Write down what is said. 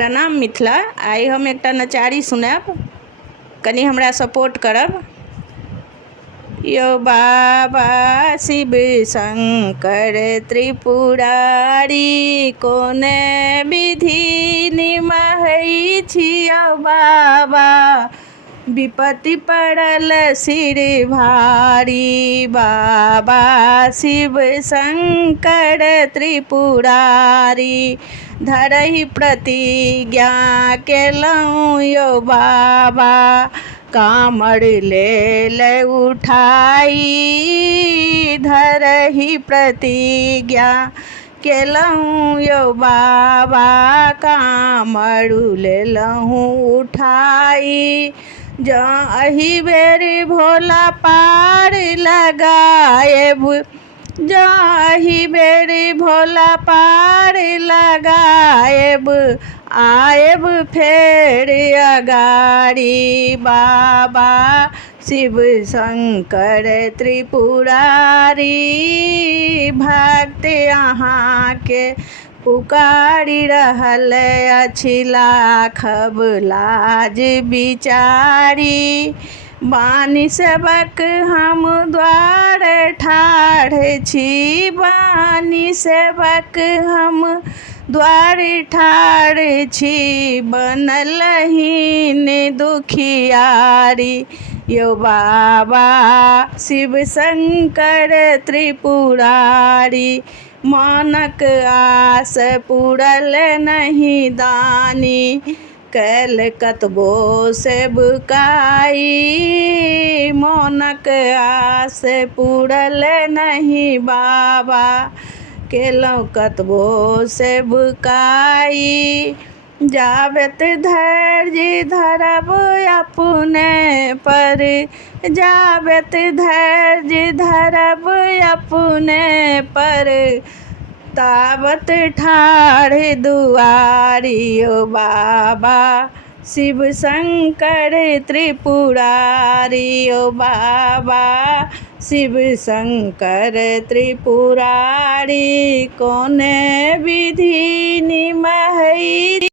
प्रणाम मिथिला। आइ हम एकटा नचारी सुनाब, कनि हमरा सपोर्ट करब। यो बाबा शिव शंकर त्रिपुरारी, कोने विधि निमहै छियौ बाबा, विपत्ति पड़ल सिर भारी। बाबा शिव शंकर त्रिपुरारी, धरहि प्रतिज्ञा केलहुँ यौ बाबा, कामर लेल उठाई। धरहि प्रतिज्ञा केलहुँ यौ बाबा, कामर लेलहुँ उठाई। जँ एहि बेर भोला पार लगाएब, जँ एहि बेर भोला पार लगाएब, आएब फेर अगाड़ी। बाबा शिव शंकर त्रिपुरारी, भक्त अहाँके पुकारी रहल अछि, लाखब लाज बिचारी। बानी सेवक हम द्वार ठाढ़ छी, बानी सेवक हम द्वार ठाढ़ छी, बनलहीन दुखियारी। यौ बाबा शिव शंकर त्रिपुरारी, मनक आस पूरल नहीं दानी, कैल कतबो सेवकाई। मनक आस पूरल नहीं बाबा, केलहुँ कतबो सेवकाई। जाबत धैर्य धरब अपने पर, जाबत धैर्य धरब अपने पर, ताबत ठाढ़ दुआरी। यौ बाबा शिव शंकर त्रिपुरारी, यौ बाबा शिव शंकर त्रिपुरारी, कोने विधि निमहै